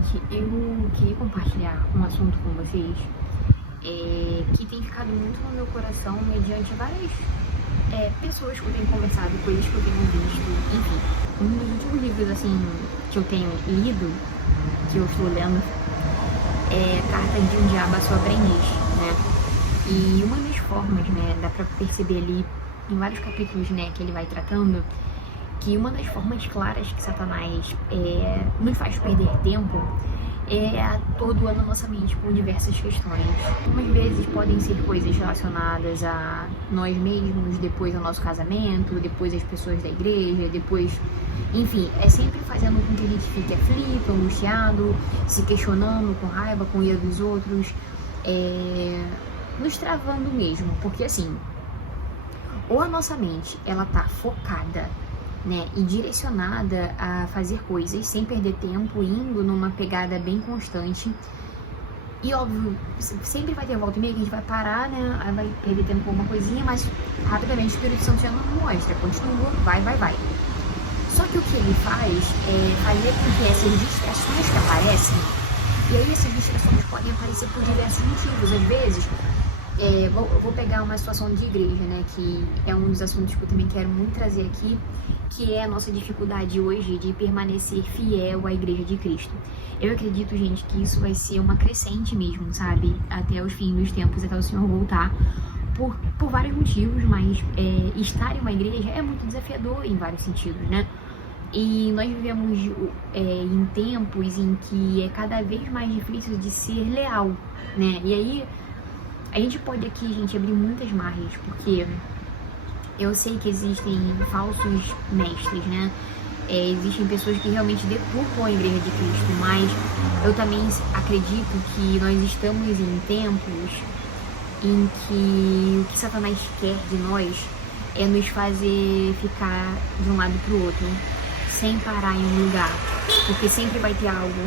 gente, eu queria compartilhar um assunto com vocês que tem ficado muito no meu coração mediante várias pessoas que eu tenho conversado, coisas que eu tenho visto, enfim. Um dos últimos livros, assim, que eu tenho lido, que eu estou lendo, é Carta de um Diabo a Sua Aprendiz, né? E uma das formas, né, dá pra perceber ali em vários capítulos, né, que ele vai tratando, que uma das formas claras que Satanás nos faz perder tempo é atordoando a nossa mente com diversas questões. Algumas vezes podem ser coisas relacionadas a nós mesmos, depois ao nosso casamento, depois às pessoas da igreja, depois... Enfim, é sempre fazendo com que a gente fique aflito, angustiado, se questionando, com raiva, com ira dos outros, nos travando mesmo, porque assim, ou a nossa mente, ela tá focada, né, e direcionada a fazer coisas sem perder tempo, indo numa pegada bem constante. E óbvio, sempre vai ter volta e meia que a gente vai parar, né, aí vai perder tempo com alguma coisinha, mas rapidamente o Espírito Santo já não mostra, continua, vai. Só que o que ele faz é fazer com que essas distrações que aparecem, e aí essas distrações podem aparecer por diversos motivos, às vezes. Vou pegar uma situação de igreja, né, que é um dos assuntos que eu também quero muito trazer aqui, que é a nossa dificuldade hoje de permanecer fiel à Igreja de Cristo. Eu acredito, gente, que isso vai ser uma crescente mesmo, sabe, até os fins dos tempos, até o Senhor voltar, por vários motivos, mas estar em uma igreja é muito desafiador em vários sentidos, né? E nós vivemos em tempos em que é cada vez mais difícil de ser leal, né? E aí a gente pode aqui, gente, abrir muitas margens, porque eu sei que existem falsos mestres, né? Existem pessoas que realmente deturpam a Igreja de Cristo, mas eu também acredito que nós estamos em tempos em que o que Satanás quer de nós é nos fazer ficar de um lado para o outro, sem parar em um lugar, porque sempre vai ter algo,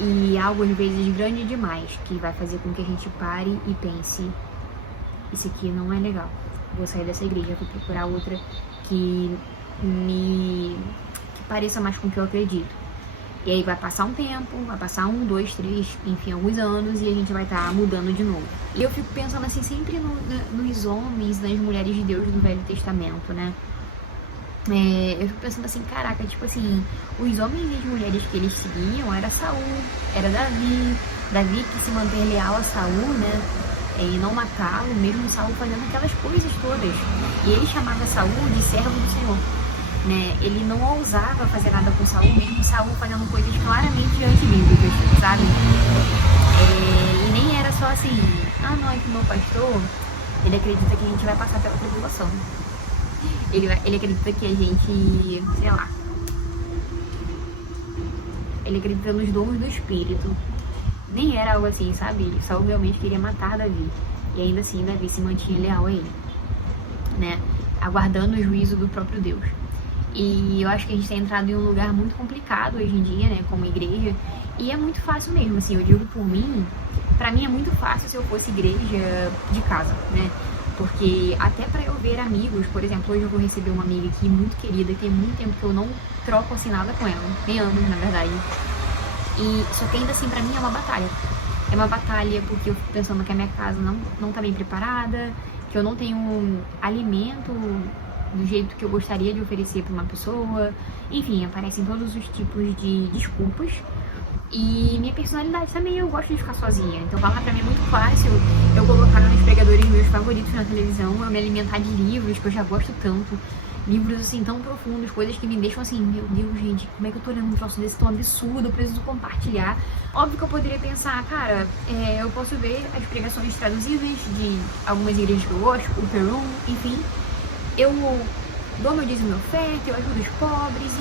e algo às vezes grande demais, que vai fazer com que a gente pare e pense: isso aqui não é legal, vou sair dessa igreja, vou procurar outra que pareça mais com o que eu acredito. E aí vai passar um tempo, vai passar 1, 2, 3, enfim, alguns anos, e a gente vai estar mudando de novo. E eu fico pensando assim, sempre nos homens, nas mulheres de Deus do Velho Testamento, né? Eu fico pensando assim, caraca, tipo assim, os homens e as mulheres que eles seguiam era Saul, era Davi que se mantém leal a Saul, né, e não matá-lo, mesmo Saul fazendo aquelas coisas todas, e ele chamava Saul de servo do Senhor, né, ele não ousava fazer nada com Saul, mesmo Saul fazendo coisas claramente antibíblicas, sabe, e nem era só assim, não, é que o meu pastor, ele acredita que a gente vai passar pela tribulação. Ele acredita que a gente, sei lá, ele acredita nos dons do Espírito. Nem era algo assim, sabe? Saul realmente queria matar Davi. E ainda assim, Davi se mantinha leal a ele, né? Aguardando o juízo do próprio Deus. E eu acho que a gente tem entrado em um lugar muito complicado hoje em dia, né? Como igreja. E é muito fácil mesmo, assim, eu digo por mim. Pra mim é muito fácil se eu fosse igreja de casa, né? Porque até pra eu ver amigos, por exemplo, hoje eu vou receber uma amiga aqui muito querida, que tem muito tempo que eu não troco assim nada com ela, tem anos na verdade. E só que ainda assim pra mim é uma batalha. É uma batalha porque eu fico pensando que a minha casa não tá bem preparada, que eu não tenho alimento do jeito que eu gostaria de oferecer pra uma pessoa. Enfim, aparecem todos os tipos de desculpas. E minha personalidade também, eu gosto de ficar sozinha. Então falar pra mim é muito fácil eu colocar nos pregadores meus favoritos na televisão, eu me alimentar de livros que eu já gosto tanto. Livros assim tão profundos, coisas que me deixam assim, meu Deus, gente, como é que eu tô lendo um troço desse tão absurdo, eu preciso compartilhar. Óbvio que eu poderia pensar, cara, eu posso ver as pregações traduzidas de algumas igrejas que eu gosto, o Perum, enfim. Eu dou meu dízimo, meu oferta, eu ajudo os pobres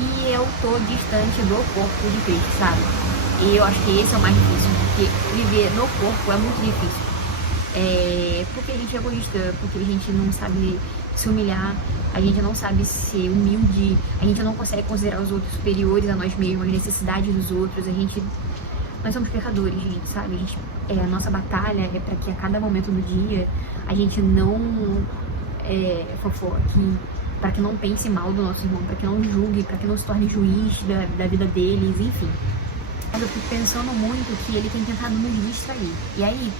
e eu tô distante do corpo de Cristo, sabe? E eu acho que esse é o mais difícil, porque viver no corpo é muito difícil. Porque a gente é egoísta, porque a gente não sabe se humilhar, a gente não sabe ser humilde, a gente não consegue considerar os outros superiores a nós mesmos, as necessidades dos outros, nós somos pecadores, gente, sabe? A nossa batalha é para que a cada momento do dia a gente não fofoque, para que não pense mal do nosso irmão, para que não julgue, para que não se torne juiz da vida deles, enfim. Mas eu fico pensando muito que ele tem tentado nos distrair. E aí,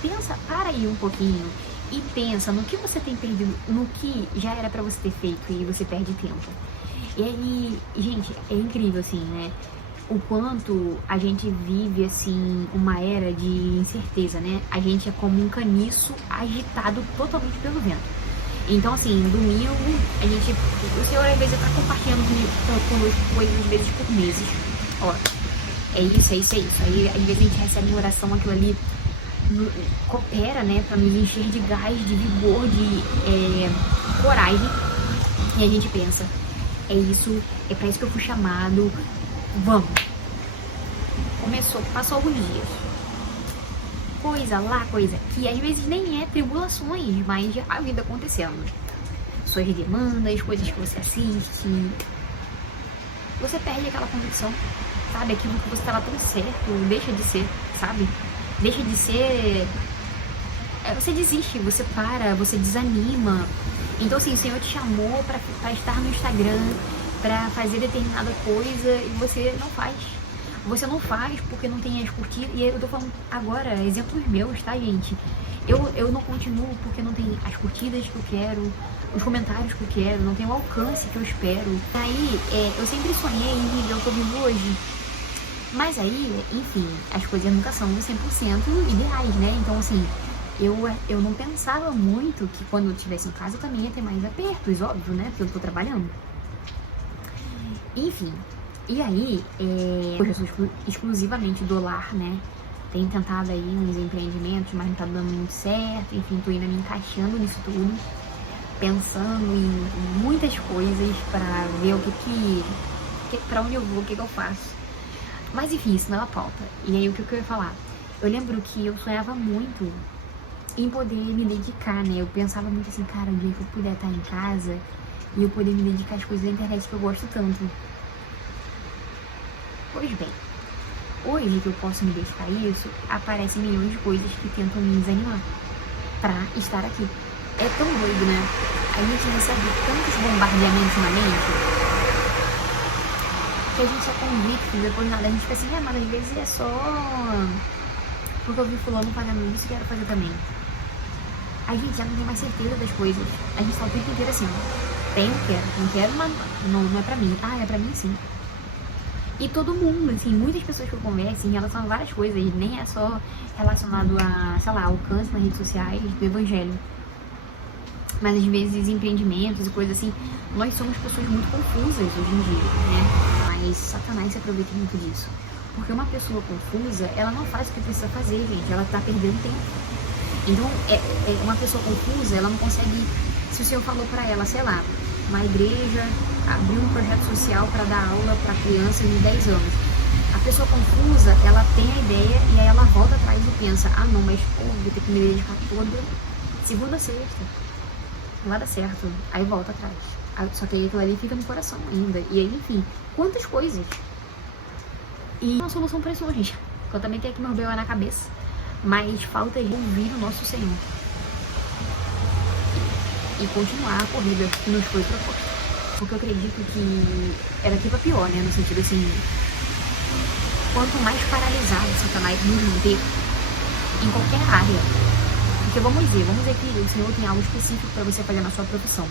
para aí um pouquinho e pensa no que você tem perdido, no que já era pra você ter feito e você perde tempo. E aí, gente, é incrível, assim, né? O quanto a gente vive, assim, uma era de incerteza, né? A gente é como um caniço agitado totalmente pelo vento. Então, assim, domingo, o Senhor às vezes tá compartilhando conosco coisas, às vezes por meses. Ó, é isso. Aí, às vezes a gente recebe em oração aquilo ali, coopera, né, pra nos encher de gás, de vigor, de coragem. E a gente pensa, é isso, é pra isso que eu fui chamado, vamos. Passou alguns dias. Coisa lá, coisa que às vezes nem é tribulações, mas a vida acontecendo. Suas demandas, coisas que você assiste. Você perde aquela convicção, sabe? Aquilo que você estava tão certo, deixa de ser, sabe? Deixa de ser. Você desiste, você para, você desanima. Então, assim, o Senhor te chamou pra estar no Instagram, pra fazer determinada coisa e você não faz. Você não faz porque não tem as curtidas. E eu tô falando agora, exemplos meus, tá, gente? Eu não continuo porque não tem as curtidas que eu quero, os comentários que eu quero, não tem o alcance que eu espero. Aí, eu sempre sonhei em viver o que eu vivo hoje. Mas aí, enfim, as coisas nunca são 100% ideais, né? Então, assim, eu não pensava muito que quando eu estivesse em casa eu também ia ter mais apertos, óbvio, né? Porque eu tô trabalhando. Enfim, e aí, hoje eu sou exclusivamente do lar, né? Tenho tentado aí uns empreendimentos, mas não tá dando muito certo. Enfim, tô ainda me encaixando nisso tudo, pensando em muitas coisas pra ver pra onde eu vou, o que eu faço. Mas enfim, isso não é a pauta. E aí, o que eu ia falar? Eu lembro que eu sonhava muito em poder me dedicar, né? Eu pensava muito assim, cara, o dia que eu puder estar em casa e eu poder me dedicar às coisas da internet que eu gosto tanto. Pois bem, hoje que eu posso me dedicar a isso, aparecem milhões de coisas que tentam me desanimar pra estar aqui. É tão doido, né? A gente recebe tantos bombardeamentos na mente que a gente é convicto, depois nada, a gente fica assim, mas às vezes é só porque eu vi fulano fazendo isso e quero fazer também. A gente já não tem mais certeza das coisas. A gente tá o tempo inteiro assim, não quero, mas não é pra mim. Ah, é pra mim sim. E todo mundo, assim, muitas pessoas que eu converso em relação a várias coisas, nem é só relacionado a, sei lá, alcance nas redes sociais do evangelho. Mas às vezes empreendimentos e coisas assim, nós somos pessoas muito confusas hoje em dia, né? Mas Satanás se aproveita muito disso. Porque uma pessoa confusa, ela não faz o que precisa fazer, gente, ela tá perdendo tempo. Então, uma pessoa confusa, ela não consegue, se o Senhor falou pra ela, sei lá, uma igreja abriu um projeto social para dar aula para crianças de 10 anos. A pessoa confusa, ela tem a ideia e aí ela volta atrás e pensa, não, mas vou ter que me dedicar toda segunda a sexta. Não vai dar certo. Aí volta atrás. Só que aí aquilo ali fica no coração ainda. E aí, enfim, quantas coisas. E uma solução para isso hoje, gente. Eu também tenho aqui meu B.O. na cabeça. Mas falta de ouvir o nosso Senhor. E continuar a corrida que nos foi proposta. Porque eu acredito que era tipo a pior, né? No sentido assim, quanto mais paralisado Satanás nos manter em qualquer área. Porque vamos dizer que o Senhor tem algo específico para você fazer na sua profissão.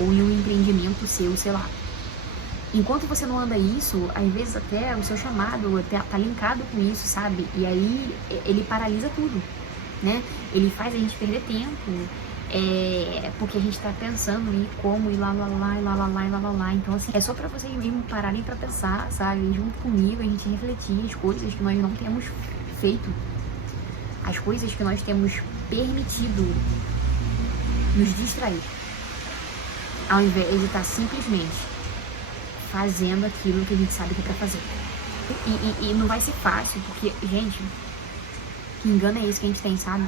Ou em um empreendimento seu, sei lá. Enquanto você não anda isso, às vezes até o seu chamado tá linkado com isso, sabe? E aí ele paralisa tudo, né? Ele faz a gente perder tempo. Porque a gente tá pensando em como, e lá. Então, assim, é só pra vocês mesmo pararem pra pensar, sabe? Junto comigo, a gente refletir as coisas que nós não temos feito. As coisas que nós temos permitido nos distrair. Ao invés de estar simplesmente fazendo aquilo que a gente sabe que é pra fazer. E não vai ser fácil, porque, gente, que engano é esse que a gente tem, sabe?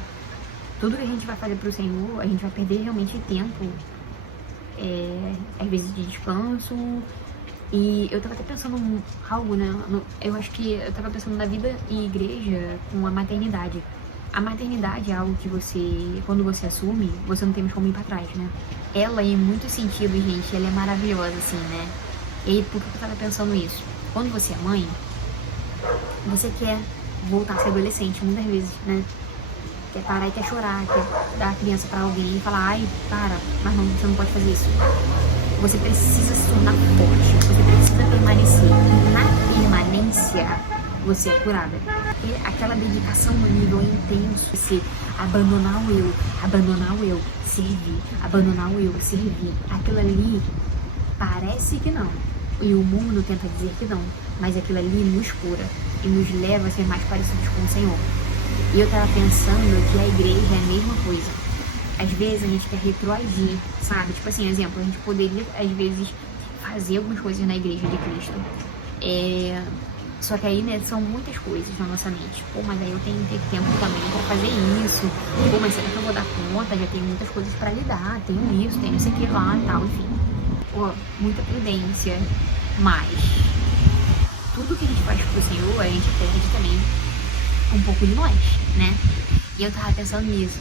Tudo que a gente vai fazer pro Senhor, a gente vai perder realmente tempo, às vezes de descanso. E eu tava até pensando algo, né? Eu acho que eu tava pensando na vida em igreja com a maternidade. A maternidade é algo que você, quando você assume, você não tem mais como ir pra trás, né? Ela, em muitos sentidos, gente, ela é maravilhosa, assim, né? E aí, por que eu tava pensando isso? Quando você é mãe, Você quer voltar a ser adolescente, muitas vezes, né? Quer parar e quer chorar, quer dar a criança pra alguém e falar, ai, para, mas não, você não pode fazer isso. Você precisa se tornar forte, você precisa permanecer. E na permanência, você é curada. E aquela dedicação no nível intenso, você abandonar o eu, servir, abandonar o eu, servir. Aquilo ali parece que não. E o mundo tenta dizer que não. Mas aquilo ali nos cura e nos leva a ser mais parecidos com o Senhor. E eu tava pensando que a igreja é a mesma coisa. Às vezes a gente quer retroagir, sabe? Tipo assim, exemplo, a gente poderia, às vezes, fazer algumas coisas na igreja de Cristo. Só que aí, né, são muitas coisas na nossa mente. Pô, mas aí eu tenho que ter tempo também pra fazer isso. Pô, mas será que eu vou dar conta? Já tenho muitas coisas pra lidar. Tenho isso, tenho isso aqui lá e tal, enfim. Pô, muita prudência. Mas tudo que a gente faz pro Senhor, a gente perde também um pouco de nós, né? E eu tava pensando nisso.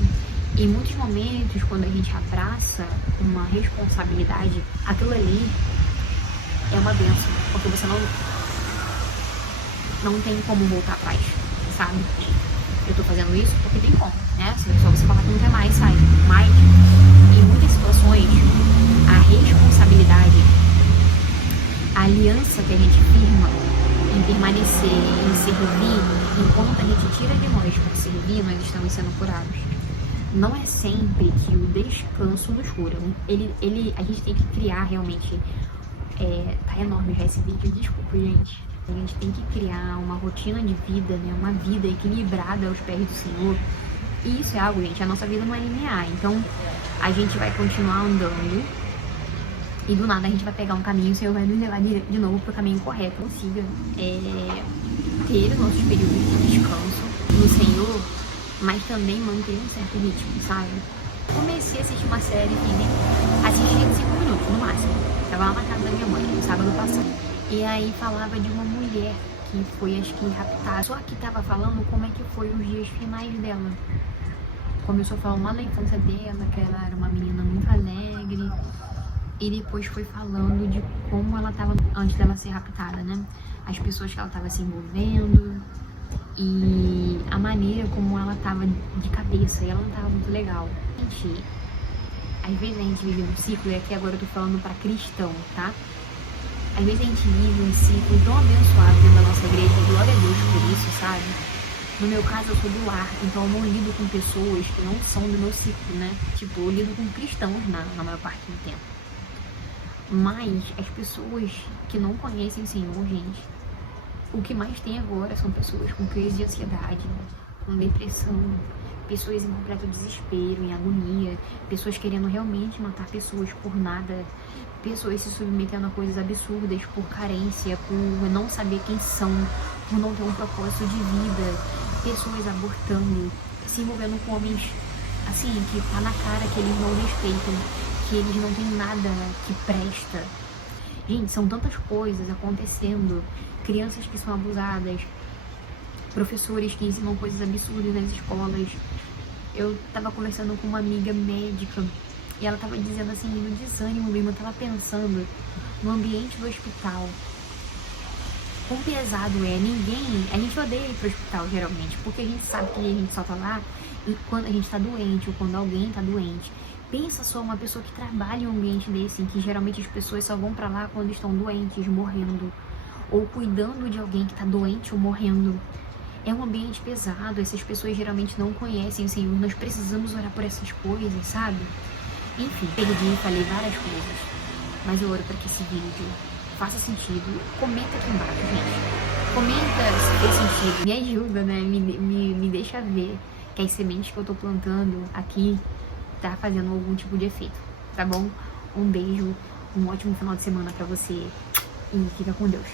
Em muitos momentos, quando a gente abraça uma responsabilidade, aquilo ali é uma bênção, porque você não tem como voltar atrás, sabe? Eu tô fazendo isso porque tem como, né? Só você falar que não quer mais, sai. Mas, em muitas situações, a responsabilidade, a aliança que a gente firma em permanecer, em servir, enquanto a gente tira de nós para servir, nós estamos sendo curados. Não é sempre que o descanso nos cura. A gente tem que criar realmente. Tá enorme já esse vídeo, desculpa, gente. A gente tem que criar uma rotina de vida, né? Uma vida equilibrada aos pés do Senhor. E isso é algo, gente, a nossa vida não é linear. Então, a gente vai continuar andando e do nada a gente vai pegar um caminho, o Senhor vai nos levar de novo pro caminho correto. Consiga ter os nossos períodos de descanso no Senhor, mas também manter um certo ritmo, sabe? Comecei a assistir uma série que assistia de 5 minutos, no máximo. Tava lá na casa da minha mãe, no sábado passado. E aí falava de uma mulher que foi, acho que, raptada. Só que tava falando como é que foi os dias finais dela. Começou falando lá da infância dela, que ela era uma menina muito alegre. E depois foi falando de como ela tava antes dela ser raptada, né? As pessoas que ela tava se envolvendo e a maneira como ela tava de cabeça. E ela não tava muito legal. Gente, às vezes a gente vive num ciclo, e aqui agora eu tô falando pra cristão, tá? Às vezes a gente vive um ciclo tão abençoado dentro da nossa igreja, glória a Deus por isso, sabe? No meu caso, eu sou do lar, então eu não lido com pessoas que não são do meu ciclo, né? Tipo, eu lido com cristãos na maior parte do tempo. Mas as pessoas que não conhecem o Senhor, gente, o que mais tem agora são pessoas com crise de ansiedade, com depressão, pessoas em completo desespero, em agonia, pessoas querendo realmente matar pessoas por nada, pessoas se submetendo a coisas absurdas por carência, por não saber quem são, por não ter um propósito de vida, pessoas abortando, se envolvendo com homens, assim, que tá na cara que eles não respeitam, que eles não têm nada que presta. Gente, são tantas coisas acontecendo, crianças que são abusadas, professores que ensinam coisas absurdas nas escolas. Eu tava conversando com uma amiga médica e ela tava dizendo assim, no desânimo mesmo, eu tava pensando no ambiente do hospital. Quão pesado a gente odeia ir pro hospital geralmente, porque a gente sabe que a gente só tá lá quando a gente tá doente ou quando alguém tá doente. Pensa só uma pessoa que trabalha em um ambiente desse, em que geralmente as pessoas só vão pra lá quando estão doentes, morrendo, ou cuidando de alguém que tá doente ou morrendo. É um ambiente pesado, essas pessoas geralmente não conhecem o Senhor, nós precisamos orar por essas coisas, sabe? Enfim, perdi, falei várias coisas, mas eu oro para que esse vídeo faça sentido. Comenta aqui embaixo, gente. Comenta se fez sentido, me ajuda, né? Me deixa ver que as sementes que eu tô plantando aqui tá fazendo algum tipo de efeito, tá bom? Um beijo, um ótimo final de semana pra você e fica com Deus.